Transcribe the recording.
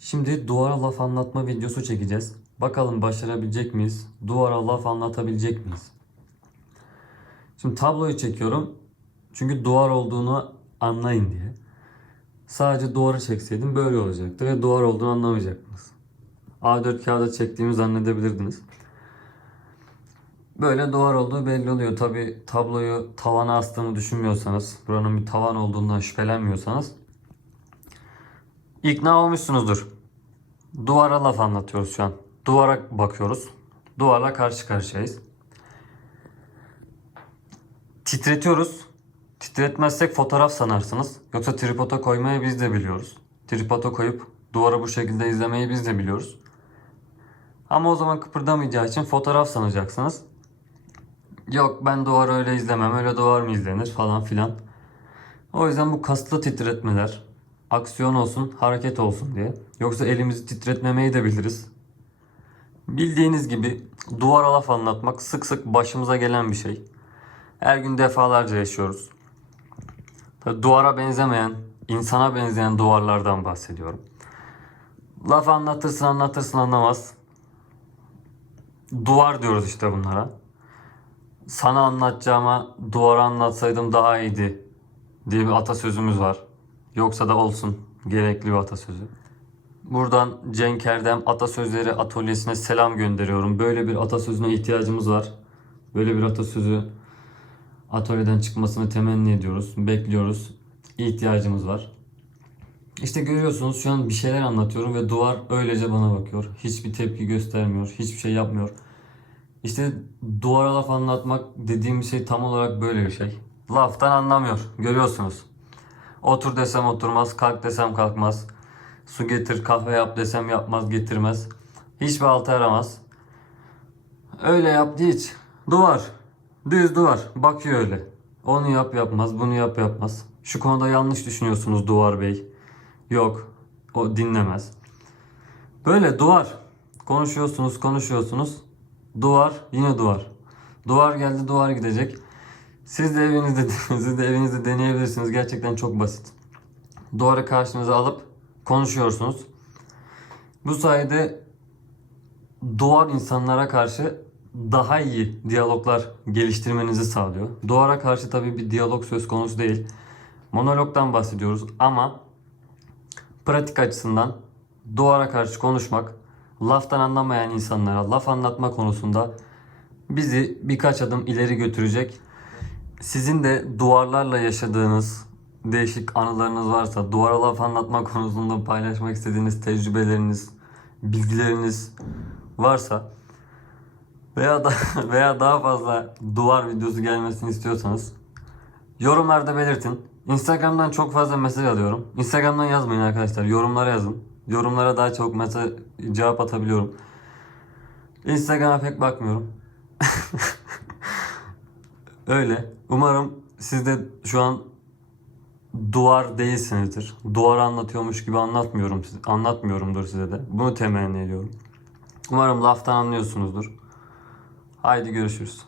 Şimdi duvara laf anlatma videosu çekeceğiz. Bakalım başarabilecek miyiz? Duvara laf anlatabilecek miyiz? Şimdi tabloyu çekiyorum. Çünkü duvar olduğunu anlayın diye. Sadece duvarı çekseydim böyle olacaktı ve duvar olduğunu anlamayacaktınız. A4 kağıda çektiğimi zannedebilirdiniz. Böyle duvar olduğu belli oluyor. Tabi tabloyu tavana astığını düşünmüyorsanız, buranın bir tavan olduğundan şüphelenmiyorsanız ikna olmuşsunuzdur. Duvara laf anlatıyoruz şu an. Duvara bakıyoruz. Duvarla karşı karşıyayız. Titretiyoruz. Titretmezsek fotoğraf sanarsınız. Yoksa tripoda koymayı biz de biliyoruz. Tripoda koyup duvara bu şekilde izlemeyi biz de biliyoruz. Ama o zaman kıpırdamayacağı için fotoğraf sanacaksınız. Yok ben duvarı öyle izlemem. Öyle duvar mı izlenir falan filan. O yüzden bu kaslı titretmeler aksiyon olsun, hareket olsun diye. Yoksa elimizi titretmemeyi de biliriz. Bildiğiniz gibi duvara laf anlatmak sık sık başımıza gelen bir şey. Her gün defalarca yaşıyoruz. Tabii duvara benzemeyen, insana benzeyen duvarlardan bahsediyorum. Laf anlatırsın anlatırsın anlamaz. Duvar diyoruz işte bunlara. Sana anlatacağıma duvara anlatsaydım daha iyiydi diye bir atasözümüz var. Yoksa da olsun gerekli bir atasözü. Buradan Cenk Erdem Atasözleri Atölyesi'ne selam gönderiyorum. Böyle bir atasözüne ihtiyacımız var. Böyle bir atasözü atölyeden çıkmasını temenni ediyoruz. Bekliyoruz. İhtiyacımız var. İşte görüyorsunuz şu an bir şeyler anlatıyorum ve duvar öylece bana bakıyor. Hiçbir tepki göstermiyor. Hiçbir şey yapmıyor. İşte duvara laf anlatmak dediğim şey tam olarak böyle bir şey. Laftan anlamıyor. Görüyorsunuz. Otur desem oturmaz, kalk desem kalkmaz. Su getir, kahve yap desem yapmaz, getirmez. Hiçbir altı yaramaz. Öyle yap hiç. Duvar. Düz duvar. Bakıyor öyle. Onu yap yapmaz, bunu yap yapmaz. Şu konuda yanlış düşünüyorsunuz Duvar Bey. Yok. O dinlemez. Böyle duvar. Konuşuyorsunuz, konuşuyorsunuz. Duvar, yine duvar. Duvar geldi, duvar gidecek. Siz de evinizde siz de evinizde deneyebilirsiniz. Gerçekten çok basit. Duvarı karşınıza alıp konuşuyorsunuz. Bu sayede duvar insanlara karşı daha iyi diyaloglar geliştirmenizi sağlıyor. Duvara karşı tabii bir diyalog söz konusu değil. Monologdan bahsediyoruz ama pratik açısından duvara karşı konuşmak, laftan anlamayan insanlara laf anlatma konusunda bizi birkaç adım ileri götürecek. Sizin de duvarlarla yaşadığınız değişik anılarınız varsa, duvara laf anlatma konusunda paylaşmak istediğiniz tecrübeleriniz, bilgileriniz varsa veya da veya daha fazla duvar videosu gelmesini istiyorsanız yorumlarda belirtin. Instagram'dan çok fazla mesaj alıyorum. Instagram'dan yazmayın arkadaşlar. Yorumlara yazın. Yorumlara daha çok mesaj cevap atabiliyorum. Instagram'a pek bakmıyorum. Öyle. Umarım siz de şu an duvar değilsinizdir. Duvar anlatıyormuş gibi anlatmıyorum size, anlatmıyorumdur size de. Bunu temenni ediyorum. Umarım laftan anlıyorsunuzdur. Haydi görüşürüz.